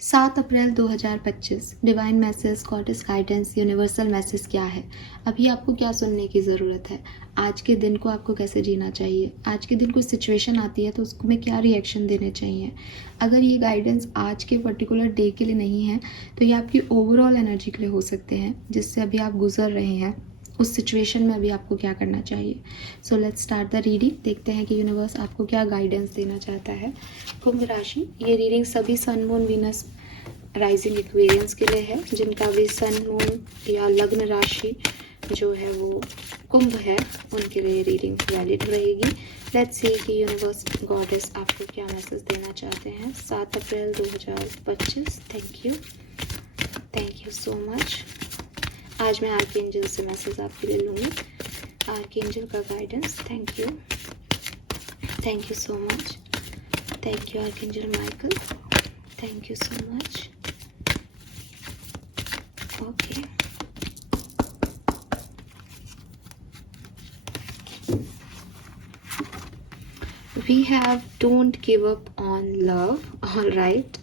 7 अप्रैल 2025 divine message, goddess guidance, universal message क्या है? अभी आपको क्या सुनने की ज़रूरत है? आज के दिन को आपको कैसे जीना चाहिए? आज के दिन कोई सिचुएशन आती है तो उसको में क्या रिएक्शन देने चाहिए? अगर ये गाइडेंस आज के पर्टिकुलर डे के लिए नहीं है तो ये आपकी ओवरऑल एनर्जी के लिए हो सकते हैं, जिससे अभी आप गुजर रहे हैं। उस सिचुएशन में अभी आपको क्या करना चाहिए? So let's start the reading. देखते हैं कि यूनिवर्स आपको क्या गाइडेंस देना चाहता है। कुंभ राशि, ये रीडिंग सभी सन, मून, वीनस, राइजिंग एक्वेरियंस के लिए है जिनका भी सन, मून या लग्न राशि जो है वो कुंभ है, उनके लिए रीडिंग वैलिड रहेगी। लेट्स सी कि यूनिवर्स, गॉडेस आपको क्या मैसेज देना चाहते हैं 7 अप्रैल 2025। Thank you so much. आज मैं आर्कएंजल से मैसेज आपके लिए लूँगी। आर्कएंजल का guidance, thank you so much. Thank you archangel Michael, thank you so much. Okay, we have don't give up on love, all right,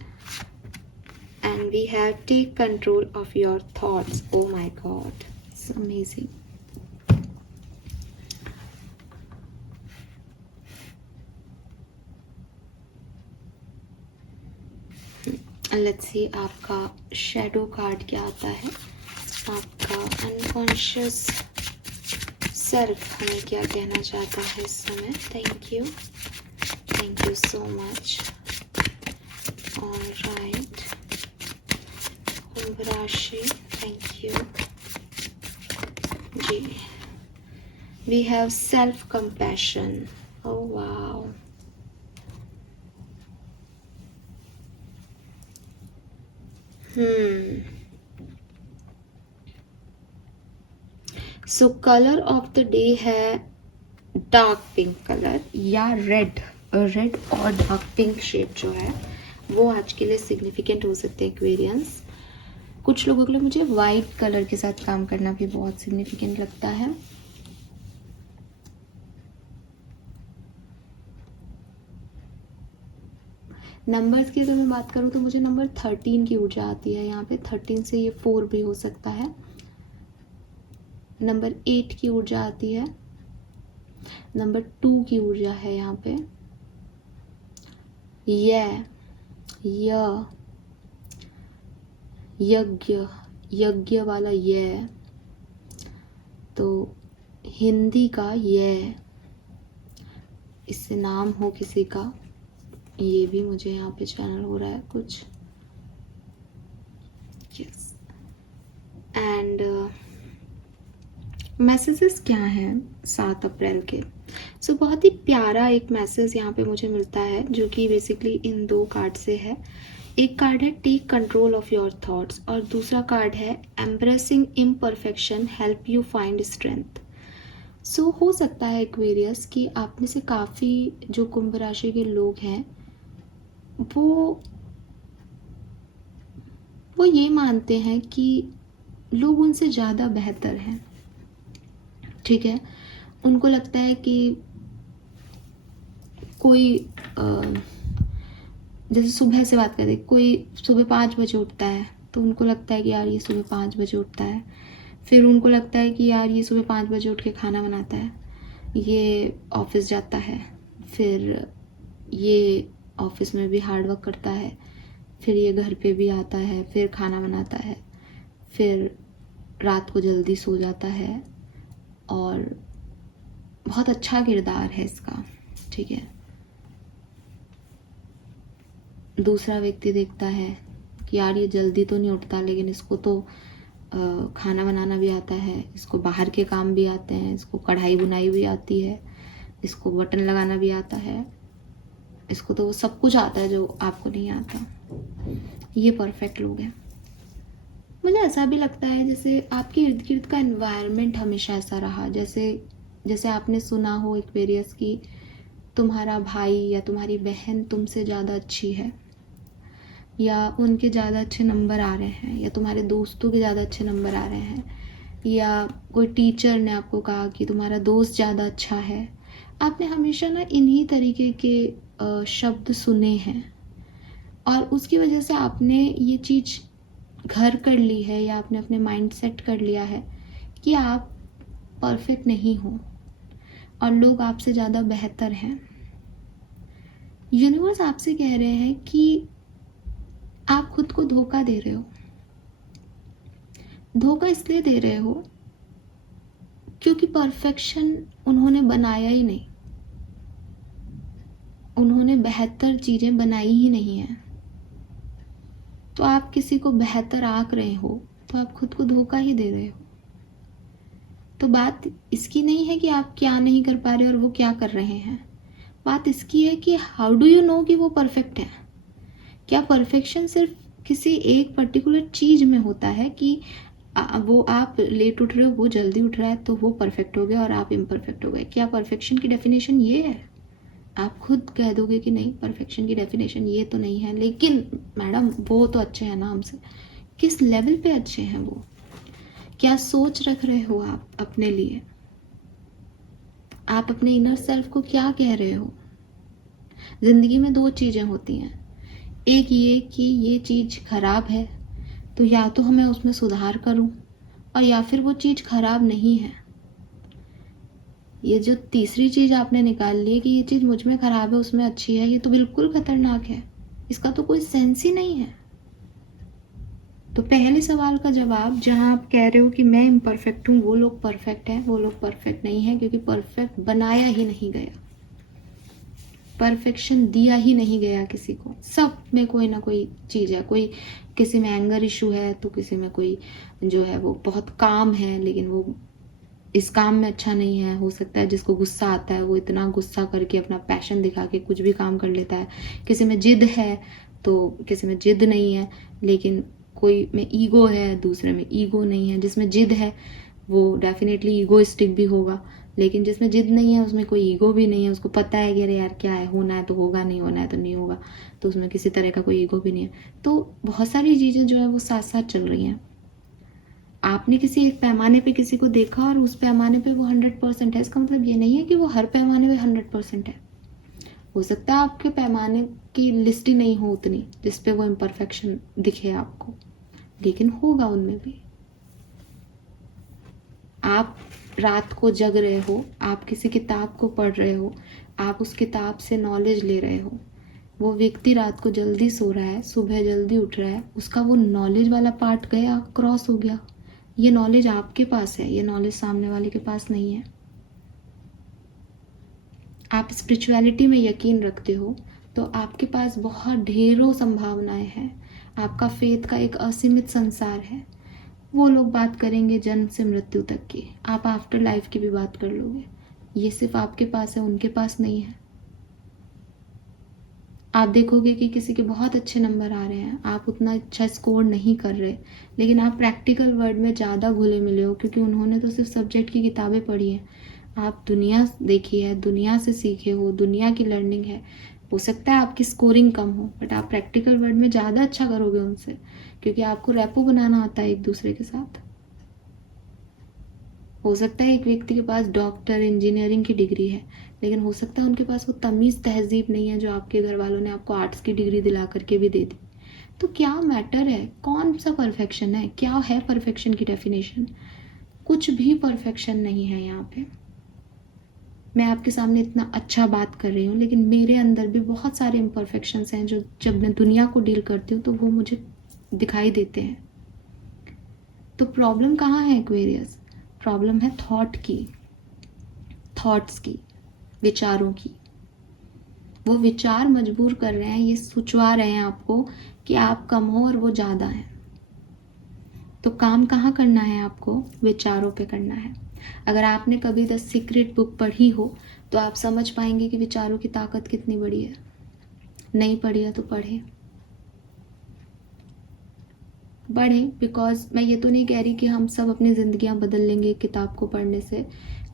and we have take control of your thoughts. Oh my god, it's amazing. Let's see आपका shadow card क्या आता है। आपका unconscious self हमें क्या कहना चाहता है इस समय। Thank you so much. Alright, कुंभ राशि, thank you ji. We have self compassion. Oh wow, so colour of the day है डार्क पिंक कलर या रेड और डार्क पिंक शेड जो है वो आज के लिए सिग्निफिकेंट हो सकते हैं एक्वेरियंस। कुछ लोगों के लिए मुझे वाइट कलर के साथ काम करना भी बहुत सिग्निफिकेंट लगता है। नंबर्स की अगर मैं बात करूँ तो मुझे नंबर 13 की ऊर्जा आती है यहाँ पे। 13 से ये 4 भी हो सकता है। नंबर 8 की ऊर्जा आती है। नंबर 2 की ऊर्जा है यहाँ पे। यज्ञ वाला ये, तो हिंदी का ये, इससे नाम हो किसी का, ये भी मुझे यहाँ पे चैनल हो रहा है कुछ। यस, एंड मैसेजेस क्या हैं 7 अप्रैल के। सो बहुत ही प्यारा एक मैसेज यहाँ पे मुझे मिलता है जो कि बेसिकली इन 2 कार्ड से है। एक कार्ड है take control of your thoughts और दूसरा कार्ड है embracing imperfection help you find strength. So हो सकता है एक्वेरियस कि आप में से काफ़ी जो कुंभ राशि के लोग हैं वो ये मानते हैं कि लोग उनसे ज़्यादा बेहतर हैं। ठीक है, उनको लगता है कि कोई जैसे सुबह से बात करें, कोई सुबह 5 बजे उठता है तो उनको लगता है कि यार ये सुबह 5 बजे उठता है। फिर उनको लगता है कि यार ये सुबह 5 बजे उठ के खाना बनाता है, ये ऑफिस जाता है, फिर ये ऑफिस में भी हार्ड वर्क करता है, फिर ये घर पे भी आता है, फिर खाना बनाता है, फिर रात को जल्दी सो जाता है और बहुत अच्छा किरदार है इसका। ठीक है, दूसरा व्यक्ति देखता है कि यार ये जल्दी तो नहीं उठता लेकिन इसको तो खाना बनाना भी आता है, इसको बाहर के काम भी आते हैं, इसको कढ़ाई बुनाई भी आती है, इसको बटन लगाना भी आता है, इसको तो सब कुछ आता है जो आपको नहीं आता। ये परफेक्ट लोग हैं। मुझे ऐसा भी लगता है जैसे आपके इर्द गिर्द का एनवायरनमेंट हमेशा ऐसा रहा, जैसे आपने सुना हो एक्वेरियस की तुम्हारा भाई या तुम्हारी बहन तुमसे ज़्यादा अच्छी है, या उनके ज़्यादा अच्छे नंबर आ रहे हैं, या तुम्हारे दोस्तों के ज़्यादा अच्छे नंबर आ रहे हैं, या कोई टीचर ने आपको कहा कि तुम्हारा दोस्त ज़्यादा अच्छा है। आपने हमेशा ना इन्हीं तरीके के शब्द सुने हैं और उसकी वजह से आपने ये चीज़ घर कर ली है या आपने अपने माइंड सेट कर लिया है कि आप परफेक्ट नहीं हो और लोग आपसे ज़्यादा बेहतर हैं। यूनिवर्स आपसे कह रहे हैं कि आप खुद को धोखा दे रहे हो। धोखा इसलिए दे रहे हो क्योंकि परफेक्शन उन्होंने बनाया ही नहीं, उन्होंने बेहतर चीज़ें बनाई ही नहीं हैं। तो आप किसी को बेहतर आंक रहे हो तो आप खुद को धोखा ही दे रहे हो। तो बात इसकी नहीं है कि आप क्या नहीं कर पा रहे और वो क्या कर रहे हैं। बात इसकी है कि हाउ डू यू नो कि वो परफेक्ट है। क्या परफेक्शन सिर्फ किसी एक पर्टिकुलर चीज़ में होता है कि वो आप लेट उठ रहे हो, वो जल्दी उठ रहा है तो वो परफेक्ट हो गया और आप इम्परफेक्ट हो गए। क्या परफेक्शन की डेफिनेशन ये है? आप खुद कह दोगे कि नहीं, परफेक्शन की डेफिनेशन ये तो नहीं है, लेकिन मैडम वो तो अच्छे हैं ना हमसे। किस लेवल पे अच्छे हैं वो? क्या सोच रख रहे हो आप अपने लिए? आप अपने इनर सेल्फ को क्या कह रहे हो? ज़िंदगी में दो चीज़ें होती हैं, एक ये कि ये चीज़ खराब है तो या तो मैं उसमें सुधार करूं, और या फिर वो चीज़ खराब नहीं है। ये जो तीसरी चीज़ आपने निकाल ली है कि ये चीज़ मुझ में खराब है उसमें अच्छी है, ये तो बिल्कुल खतरनाक है। इसका तो कोई सेंस ही नहीं है। तो पहले सवाल का जवाब, जहां आप कह रहे हो कि मैं इम्परफेक्ट हूँ, वो लोग परफेक्ट हैं, वो लोग परफेक्ट नहीं है, क्योंकि परफेक्ट बनाया ही नहीं गया, परफेक्शन दिया ही नहीं गया किसी को। सब में कोई ना कोई चीज़ है। कोई किसी में एंगर इशू है तो किसी में कोई जो है वो बहुत काम है लेकिन वो इस काम में अच्छा नहीं है। हो सकता है जिसको गुस्सा आता है वो इतना गुस्सा करके अपना पैशन दिखा के कुछ भी काम कर लेता है। किसी में जिद है तो किसी में जिद नहीं है, लेकिन कोई में ईगो है, दूसरे में ईगो नहीं है। जिसमें जिद है वो डेफिनेटली ईगोइस्टिक भी होगा, लेकिन जिसमें जिद नहीं है उसमें कोई ईगो भी नहीं है। उसको पता है कि अरे यार क्या है, होना है तो होगा, नहीं होना है तो नहीं होगा, तो उसमें किसी तरह का कोई ईगो भी नहीं है। तो बहुत सारी चीज़ें जो है वो साथ साथ चल रही हैं। आपने किसी एक पैमाने पे किसी को देखा और उस पैमाने पे वो 100% है, इसका मतलब ये नहीं है कि वो हर पैमाने पे 100% है। हो सकता है आपके पैमाने की लिस्ट ही नहीं हो उतनी जिसपे वो इम्परफेक्शन दिखे आपको, लेकिन होगा उनमें भी। आप रात को जग रहे हो, आप किसी किताब को पढ़ रहे हो, आप उस किताब से नॉलेज ले रहे हो। वो व्यक्ति रात को जल्दी सो रहा है, सुबह जल्दी उठ रहा है, उसका वो नॉलेज वाला पार्ट गया, क्रॉस हो गया। ये नॉलेज आपके पास है, ये नॉलेज सामने वाले के पास नहीं है। आप स्पिरिचुअलिटी में यकीन रखते हो तो आपके पास बहुत ढेरों संभावनाएं हैं। आपका फेथ का एक असीमित संसार है। वो लोग बात करेंगे जन्म से मृत्यु तक की, आप आफ्टर लाइफ की भी बात कर लोगे। ये सिर्फ आपके पास है, उनके पास नहीं है। आप देखोगे कि किसी के बहुत अच्छे नंबर आ रहे हैं, आप उतना अच्छा स्कोर नहीं कर रहे, लेकिन आप प्रैक्टिकल वर्ल्ड में ज़्यादा घुले मिले हो क्योंकि उन्होंने तो सिर्फ सब्जेक्ट की किताबें पढ़ी हैं। आप दुनिया देखी है, दुनिया से सीखे हो, दुनिया की लर्निंग है। हो सकता है आपकी स्कोरिंग कम हो, बट आप प्रैक्टिकल वर्ल्ड में ज़्यादा अच्छा करोगे उनसे, क्योंकि आपको रैपो बनाना आता है एक दूसरे के साथ। हो सकता है एक व्यक्ति के पास डॉक्टर, इंजीनियरिंग की डिग्री है, लेकिन हो सकता है उनके पास वो तमीज़ तहजीब नहीं है जो आपके घर वालों ने आपको आर्ट्स की डिग्री दिला करके भी दे दी। तो क्या मैटर है, कौन सा परफेक्शन है, क्या है परफेक्शन की डेफिनेशन? कुछ भी परफेक्शन नहीं है यहाँ पे। मैं आपके सामने इतना अच्छा बात कर रही हूँ, लेकिन मेरे अंदर भी बहुत सारे इम्परफेक्शंस हैं जो जब मैं दुनिया को डील करती हूँ तो वो मुझे दिखाई देते हैं। तो प्रॉब्लम कहाँ है एक्वेरियस? प्रॉब्लम है थॉट की, थॉट्स की, विचारों की। वो विचार मजबूर कर रहे हैं, ये सोचवा रहे हैं आपको कि आप कम हो और वो ज़्यादा हैं। तो काम कहाँ करना है आपको? विचारों पे करना है। अगर आपने कभी द सीक्रेट बुक पढ़ी हो तो आप समझ पाएंगे कि विचारों की ताकत कितनी बड़ी है। नहीं पढ़ी है तो पढ़े, पढ़ें। बिकॉज मैं ये तो नहीं कह रही कि हम सब अपनी ज़िंदगियाँ बदल लेंगे किताब को पढ़ने से,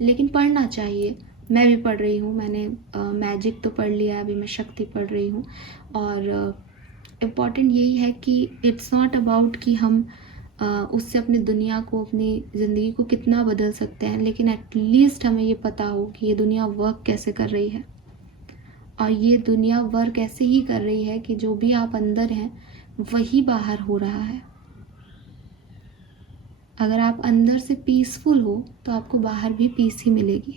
लेकिन पढ़ना चाहिए। मैं भी पढ़ रही हूँ, मैंने मैजिक तो पढ़ लिया, अभी मैं शक्ति पढ़ रही हूँ। और इम्पॉर्टेंट यही है कि इट्स नॉट अबाउट कि हम उससे अपनी दुनिया को, अपनी ज़िंदगी को कितना बदल सकते हैं, लेकिन एटलीस्ट हमें ये पता हो कि ये दुनिया वर्क कैसे कर रही है। और ये दुनिया वर्क ऐसे ही कर रही है कि जो भी आप अंदर हैं वही बाहर हो रहा है। अगर आप अंदर से पीसफुल हो तो आपको बाहर भी पीस ही मिलेगी।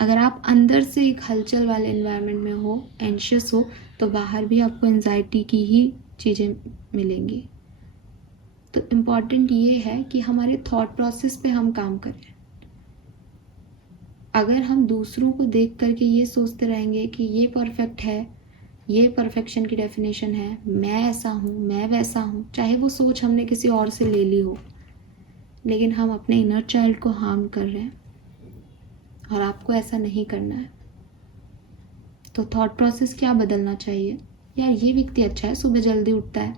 अगर आप अंदर से एक हलचल वाले एनवायरनमेंट में हो, एंशियस हो, तो बाहर भी आपको एंजाइटी की ही चीज़ें मिलेंगी। तो इम्पॉर्टेंट ये है कि हमारे थॉट प्रोसेस पे हम काम करें। अगर हम दूसरों को देख करके ये सोचते रहेंगे कि ये परफेक्ट है, ये परफेक्शन की डेफिनेशन है, मैं ऐसा हूँ, मैं वैसा हूँ, चाहे वो सोच हमने किसी और से ले ली हो, लेकिन हम अपने इनर चाइल्ड को हार्म कर रहे हैं और आपको ऐसा नहीं करना है। तो थॉट प्रोसेस क्या बदलना चाहिए? यार ये व्यक्ति अच्छा है, सुबह जल्दी उठता है,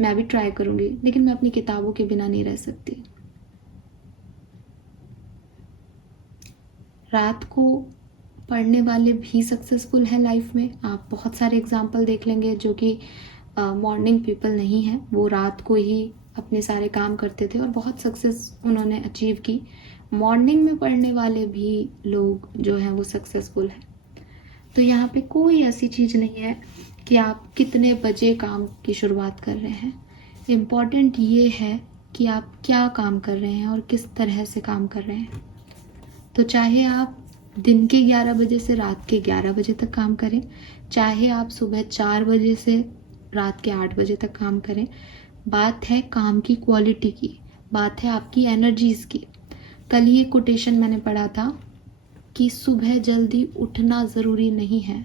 मैं भी ट्राई करूँगी, लेकिन मैं अपनी किताबों के बिना नहीं रह सकती। रात को पढ़ने वाले भी सक्सेसफुल हैं लाइफ में। आप बहुत सारे एग्जाम्पल देख लेंगे जो कि मॉर्निंग पीपल नहीं हैं, वो रात को ही अपने सारे काम करते थे और बहुत सक्सेस उन्होंने अचीव की। मॉर्निंग में पढ़ने वाले भी लोग जो हैं वो सक्सेसफुल हैं। तो यहाँ पे कोई ऐसी चीज़ नहीं है कि आप कितने बजे काम की शुरुआत कर रहे हैं। इम्पॉर्टेंट ये है कि आप क्या काम कर रहे हैं और किस तरह से काम कर रहे हैं। तो चाहे आप दिन के 11 बजे से रात के 11 बजे तक काम करें, चाहे आप सुबह 4 बजे से रात के 8 बजे तक काम करें, बात है काम की क्वालिटी की, बात है आपकी एनर्जीज़ की। कल ये कोटेशन मैंने पढ़ा था कि सुबह जल्दी उठना ज़रूरी नहीं है,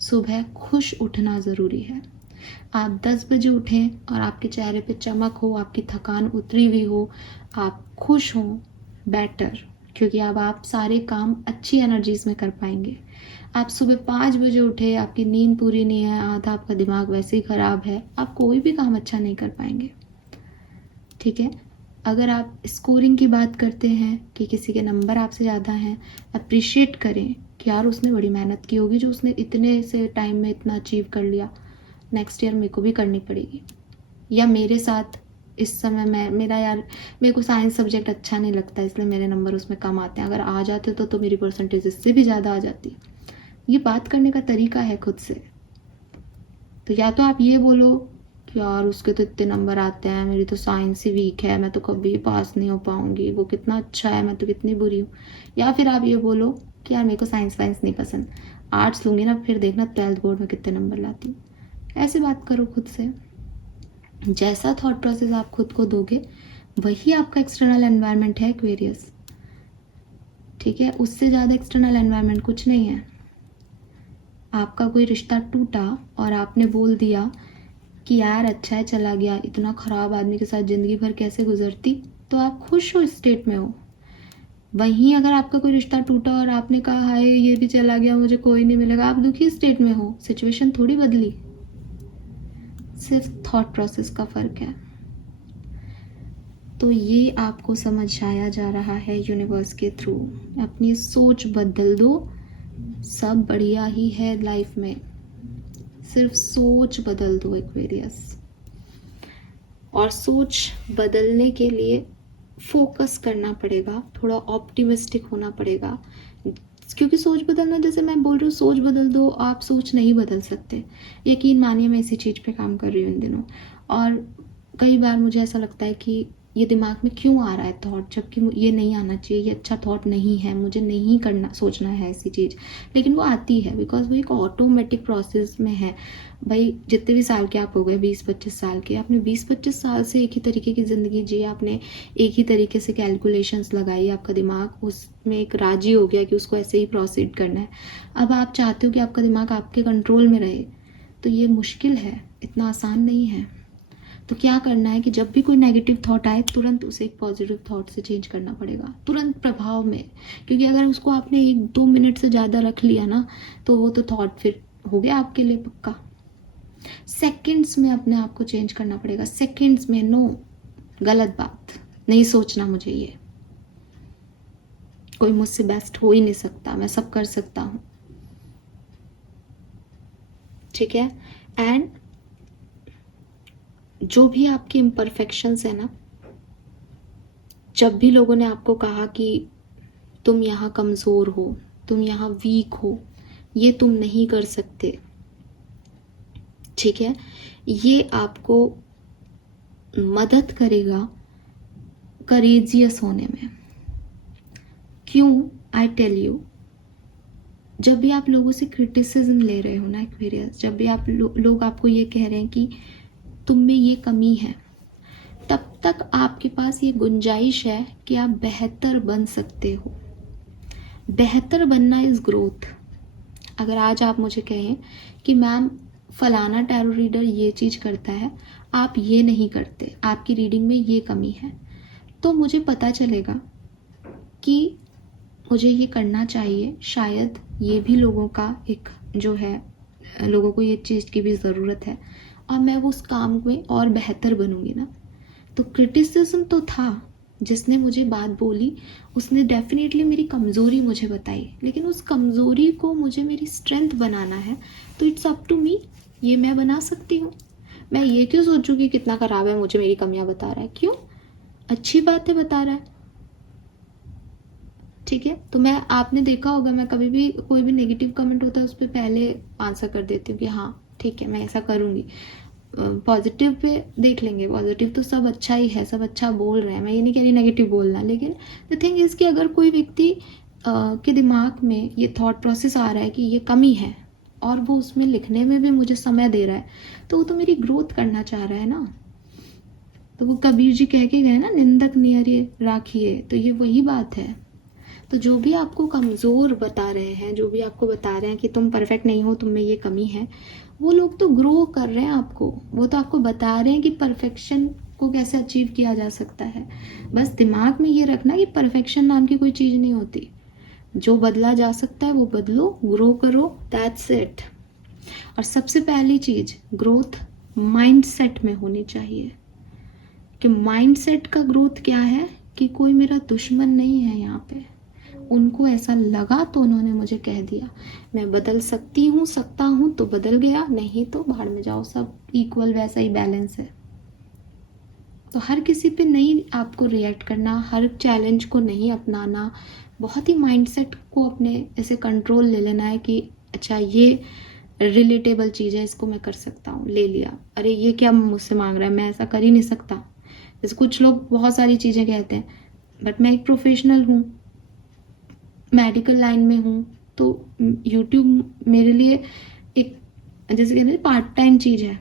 सुबह खुश उठना ज़रूरी है। आप 10 बजे उठें और आपके चेहरे पे चमक हो, आपकी थकान उतरी हुई हो, आप खुश हों, बेटर, क्योंकि अब आप सारे काम अच्छी एनर्जीज़ में कर पाएंगे। आप सुबह 5 बजे उठे, आपकी नींद पूरी नहीं है, आधा आपका दिमाग वैसे ही ख़राब है, आप कोई भी काम अच्छा नहीं कर पाएंगे। ठीक है, अगर आप स्कोरिंग की बात करते हैं कि किसी के नंबर आपसे ज़्यादा हैं, अप्रिशिएट करें कि यार उसने बड़ी मेहनत की होगी जो उसने इतने से टाइम में इतना अचीव कर लिया, नेक्स्ट ईयर मेरे को भी करनी पड़ेगी। या मेरे साथ इस समय मेरे को साइंस सब्जेक्ट अच्छा नहीं लगता, इसलिए मेरे नंबर उसमें कम आते हैं, अगर आ जाते तो मेरी परसेंटेज इससे भी ज़्यादा आ जाती। ये बात करने का तरीका है खुद से। तो या तो आप ये बोलो कि यार उसके तो इतने नंबर आते हैं, मेरी तो साइंस ही वीक है, मैं तो कभी पास नहीं हो पाऊंगी, वो कितना अच्छा है, मैं तो कितनी बुरी हूँ। या फिर आप ये बोलो कि यार मेरे को साइंस वाइंस नहीं पसंद, आर्ट्स लूँगी ना, फिर देखना 12th बोर्ड में कितने नंबर लाती हूँ। ऐसे बात करो खुद से। जैसा थॉट प्रोसेस आप खुद को दोगे वही आपका एक्सटर्नल एनवायरनमेंट है एक्वेरियस। ठीक है, उससे ज़्यादा एक्सटर्नल एनवायरनमेंट कुछ नहीं है। आपका कोई रिश्ता टूटा और आपने बोल दिया कि यार अच्छा है चला गया, इतना ख़राब आदमी के साथ ज़िंदगी भर कैसे गुजरती, तो आप खुश हो, इस स्टेट में हो। वहीं अगर आपका कोई रिश्ता टूटा और आपने कहा हाय ये भी चला गया, मुझे कोई नहीं मिलेगा, आप दुखी स्टेट में हो, सिचुएशन थोड़ी बदली, सिर्फ थॉट प्रोसेस का फ़र्क है। तो ये आपको समझाया जा रहा है यूनिवर्स के थ्रू। अपनी सोच बदल दो, सब बढ़िया ही है लाइफ में, सिर्फ सोच बदल दो एक्वेरियस। और सोच बदलने के लिए फोकस करना पड़ेगा, थोड़ा ऑप्टिमिस्टिक होना पड़ेगा, क्योंकि सोच बदलना, जैसे मैं बोल रही हूँ सोच बदल दो, आप सोच नहीं बदल सकते। यकीन मानिए मैं इसी चीज़ पे काम कर रही हूँ इन दिनों, और कई बार मुझे ऐसा लगता है कि ये दिमाग में क्यों आ रहा है थॉट, जबकि ये नहीं आना चाहिए, ये अच्छा थॉट नहीं है, मुझे नहीं करना, सोचना है ऐसी चीज़, लेकिन वो आती है बिकॉज वो एक ऑटोमेटिक प्रोसेस में है। भाई जितने भी साल के आप हो गए, 20-25 साल के, आपने 20-25 साल से एक ही तरीके की ज़िंदगी जी, आपने एक ही तरीके से कैलकुलेशंस लगाई, आपका दिमाग उसमें एक राजी हो गया कि उसको ऐसे ही प्रोसीड करना है। अब आप चाहते हो कि आपका दिमाग आपके कंट्रोल में रहे, तो ये मुश्किल है, इतना आसान नहीं है। तो क्या करना है कि जब भी कोई नेगेटिव थॉट आए तुरंत उसे एक पॉजिटिव थॉट से चेंज करना पड़ेगा, तुरंत प्रभाव में, क्योंकि अगर उसको आपने 1-2 मिनट से ज़्यादा रख लिया ना, तो वो तो थॉट फिर हो गया आपके लिए पक्का। सेकंड्स में अपने आप को चेंज करना पड़ेगा, सेकंड्स में। नो, गलत बात, नहीं सोचना मुझे ये, कोई मुझसे बेस्ट हो ही नहीं सकता, मैं सब कर सकता हूँ। ठीक है, एंड जो भी आपकी इम्परफेक्शंस है ना, जब भी लोगों ने आपको कहा कि तुम यहाँ कमज़ोर हो, तुम यहाँ वीक हो, ये तुम नहीं कर सकते, ठीक है। ये आपको मदद करेगा करेजियस होने में। क्यों? आई टेल यू, जब भी आप लोगों से क्रिटिसिज्म ले रहे हो ना एक्वेरियस, जब भी आप लोग आपको ये कह रहे हैं कि तुम में ये कमी है, तब तक आपके पास ये गुंजाइश है कि आप बेहतर बन सकते हो। बेहतर बनना इज ग्रोथ। अगर आज आप मुझे कहें कि मैम फलाना टैरो रीडर ये चीज़ करता है, आप ये नहीं करते, आपकी रीडिंग में ये कमी है, तो मुझे पता चलेगा कि मुझे ये करना चाहिए। शायद ये भी लोगों का एक जो है, लोगों को ये चीज़ की भी ज़रूरत है, और मैं वो उस काम में और बेहतर बनूंगी ना। तो क्रिटिसिज्म तो था, जिसने मुझे बात बोली उसने डेफिनेटली मेरी कमज़ोरी मुझे बताई, लेकिन उस कमज़ोरी को मुझे मेरी स्ट्रेंथ बनाना है, तो इट्स अप टू मी, ये मैं बना सकती हूँ। मैं ये क्यों सोचूं कि कितना ख़राब है, मुझे मेरी कमियां बता रहा है, क्यों? अच्छी बात है बता रहा है, ठीक है। तो मैं, आपने देखा होगा, मैं कभी भी कोई भी नेगेटिव कमेंट होता है उस पर पहले आंसर कर देती हूँ कि हाँ ठीक है मैं ऐसा करूँगी। पॉजिटिव पे देख लेंगे, पॉजिटिव तो सब अच्छा ही है, सब अच्छा बोल रहे हैं, मैं ये नहीं कह रही नेगेटिव बोलना, लेकिन द थिंग इज़ कि अगर कोई व्यक्ति के दिमाग में ये थॉट प्रोसेस आ रहा है कि ये कमी है और वो उसमें लिखने में भी मुझे समय दे रहा है, तो वो तो मेरी ग्रोथ करना चाह रहा है ना। तो वो कबीर जी कह के गए ना, निंदक नियरे राखिए, तो ये वही बात है। तो जो भी आपको कमज़ोर बता रहे हैं, जो भी आपको बता रहे हैं कि तुम परफेक्ट नहीं हो, तुम में ये कमी है, वो लोग तो ग्रो कर रहे हैं आपको, वो तो आपको बता रहे हैं कि परफेक्शन को कैसे अचीव किया जा सकता है। बस दिमाग में ये रखना कि परफेक्शन नाम की कोई चीज़ नहीं होती, जो बदला जा सकता है वो बदलो, ग्रो करो, दैट्स इट। और सबसे पहली चीज़, ग्रोथ माइंडसेट में होनी चाहिए। कि माइंडसेट का ग्रोथ क्या है कि कोई मेरा दुश्मन नहीं है यहाँ पे, उनको ऐसा लगा तो उन्होंने मुझे कह दिया, मैं बदल सकती हूँ, सकता हूँ तो बदल गया, नहीं तो बाहर में जाओ, सब इक्वल, वैसा ही बैलेंस है। तो हर किसी पे नहीं आपको रिएक्ट करना, हर चैलेंज को नहीं अपनाना, बहुत ही माइंडसेट को अपने ऐसे कंट्रोल ले लेना है कि अच्छा ये रिलेटेबल चीज़ है, इसको मैं कर सकता हूँ, ले लिया, अरे ये क्या मुझसे मांग रहा है, मैं ऐसा कर ही नहीं सकता। जैसे कुछ लोग बहुत सारी चीज़ें कहते हैं, बट मैं एक प्रोफेशनल हूँ, मेडिकल लाइन में हूँ, तो यूट्यूब मेरे लिए एक जैसे कहते हैं पार्ट टाइम चीज़ है,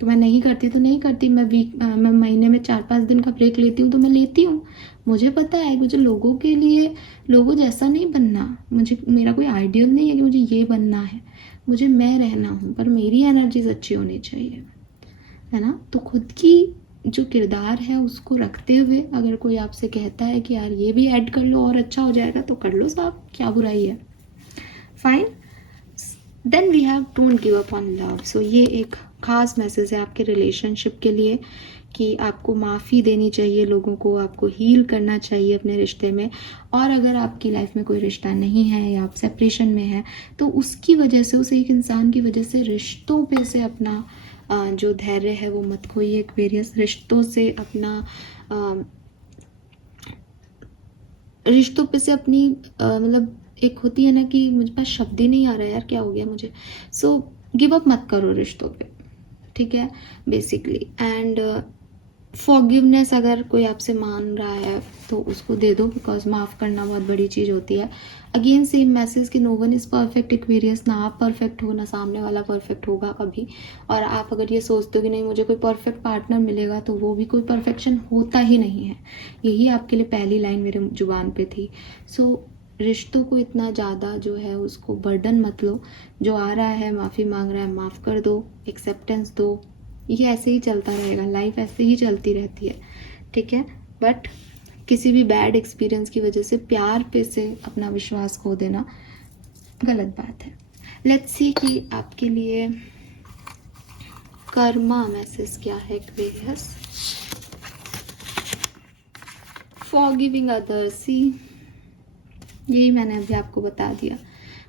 तो मैं नहीं करती तो नहीं करती, मैं महीने में 4-5 दिन का ब्रेक लेती हूँ तो मैं लेती हूँ। मुझे पता है मुझे लोगों के लिए, लोगों जैसा नहीं बनना, मुझे, मेरा कोई आइडियल नहीं है कि मुझे ये बनना है, मुझे मैं रहना हूँ, पर मेरी एनर्जीज अच्छी होनी चाहिए, है ना। तो खुद की जो किरदार है उसको रखते हुए अगर कोई आपसे कहता है कि यार ये भी ऐड कर लो और अच्छा हो जाएगा, तो कर लो साहब, क्या बुराई है, fine. Then we have don't give up on love. So ये एक खास मैसेज है आपके रिलेशनशिप के लिए कि आपको माफ़ी देनी चाहिए लोगों को, आपको हील करना चाहिए अपने रिश्ते में। और अगर आपकी लाइफ में कोई रिश्ता नहीं है या आप सेपरेशन में हैं, तो उसकी वजह से, उस एक इंसान की वजह से रिश्तों पे से अपना जो धैर्य है वो मत खोइए एक्वेरियस। रिश्तों से अपना रिश्तों पे से अपनी मतलब एक होती है ना कि मुझे पास शब्द ही नहीं आ रहा है यार, क्या हो गया मुझे। सो गिव अप मत करो रिश्तों पे, ठीक है, बेसिकली। एंड फॉरगिवनेस अगर कोई आपसे मान रहा है तो उसको दे दो, बिकॉज माफ़ करना बहुत बड़ी चीज़ होती है। अगेन सेम मैसेज कि no one is perfect Aquarius, ना आप परफेक्ट हो ना सामने वाला परफेक्ट होगा कभी। और आप अगर ये सोचते हो कि नहीं मुझे कोई परफेक्ट पार्टनर मिलेगा, तो वो भी कोई परफेक्शन होता ही नहीं है। यही आपके लिए पहली लाइन मेरे जुबान पे थी। सो रिश्तों को इतना ज़्यादा जो है उसको बर्डन मत लो, जो आ रहा है माफ़ी मांग रहा है माफ़ कर दो, एक्सेप्टेंस दो, ये ऐसे ही चलता रहेगा, लाइफ ऐसे ही चलती रहती है, ठीक है। बट किसी भी बैड एक्सपीरियंस की वजह से प्यार पे से अपना विश्वास खो देना गलत बात है। लेट्स सी कि आपके लिए कर्मा मैसेज क्या है एक्वेरियस। फॉरगिविंग अदर्स, सी यही मैंने अभी आपको बता दिया।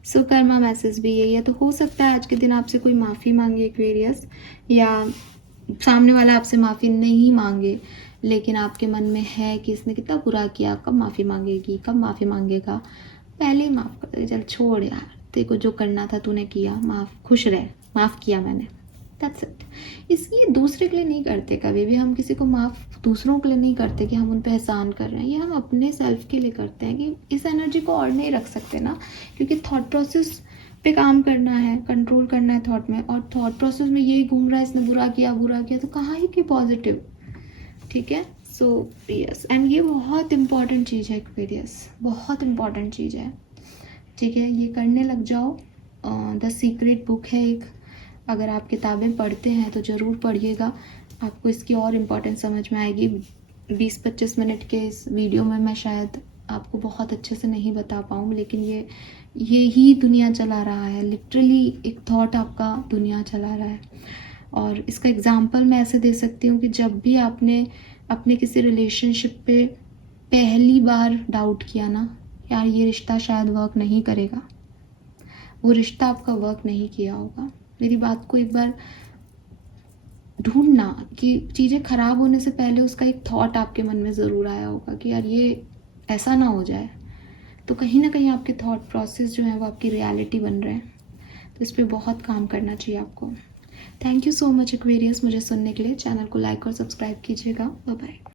सो कर्मा मैसेज भी यही है। तो हो सकता है आज के दिन आपसे कोई माफ़ी मांगे एक्वेरियस, या सामने वाला आपसे माफ़ी नहीं मांगे, लेकिन आपके मन में है कि इसने कितना बुरा किया, कब माफ़ी मांगेगी, कब माफ़ी मांगेगा, पहले ही माफ़ कर दे, चल छोड़ यार, तेरे को जो करना था तूने किया, खुश रह, माफ़ किया मैंने, दैट्स इट। इसलिए दूसरे के लिए नहीं करते, कभी भी हम किसी को माफ़ दूसरों के लिए नहीं करते कि हम उन पर एहसान कर रहे हैं, ये हम अपने सेल्फ के लिए करते हैं कि इस एनर्जी को और नहीं रख सकते ना, क्योंकि थॉट प्रोसेस पे काम करना है, कंट्रोल करना है थॉट में, और थॉट प्रोसेस में यही घूम रहा है इसने बुरा किया तो कहाँ ही कि पॉजिटिव, ठीक है। सो यस, एंड ये बहुत इंपॉर्टेंट चीज़ है एक्वेरियस, बहुत इंपॉर्टेंट चीज़ है, ठीक है। ये करने लग जाओ। द सीक्रेट बुक है एक, अगर आप किताबें पढ़ते हैं तो ज़रूर पढ़िएगा, आपको इसकी और इम्पोर्टेंस समझ में आएगी। 20-25 मिनट के इस वीडियो में मैं शायद आपको बहुत अच्छे से नहीं बता पाऊँ, लेकिन ये ही दुनिया चला रहा है, लिटरली एक थॉट आपका दुनिया चला रहा है। और इसका एग्जांपल मैं ऐसे दे सकती हूँ कि जब भी आपने अपने किसी रिलेशनशिप पे पहली बार डाउट किया ना, यार ये रिश्ता शायद वर्क नहीं करेगा, वो रिश्ता आपका वर्क नहीं किया होगा। मेरी बात को एक बार ढूंढना कि चीज़ें ख़राब होने से पहले उसका एक थॉट आपके मन में ज़रूर आया होगा कि यार ये ऐसा ना हो जाए, तो कहीं ना कहीं आपके थॉट प्रोसेस जो है वो आपकी रियलिटी बन रहे हैं। तो इस पर बहुत काम करना चाहिए आपको। Thank you so much Aquarius मुझे सुनने के लिए। चैनल को लाइक और सब्सक्राइब कीजिएगा। Bye bye.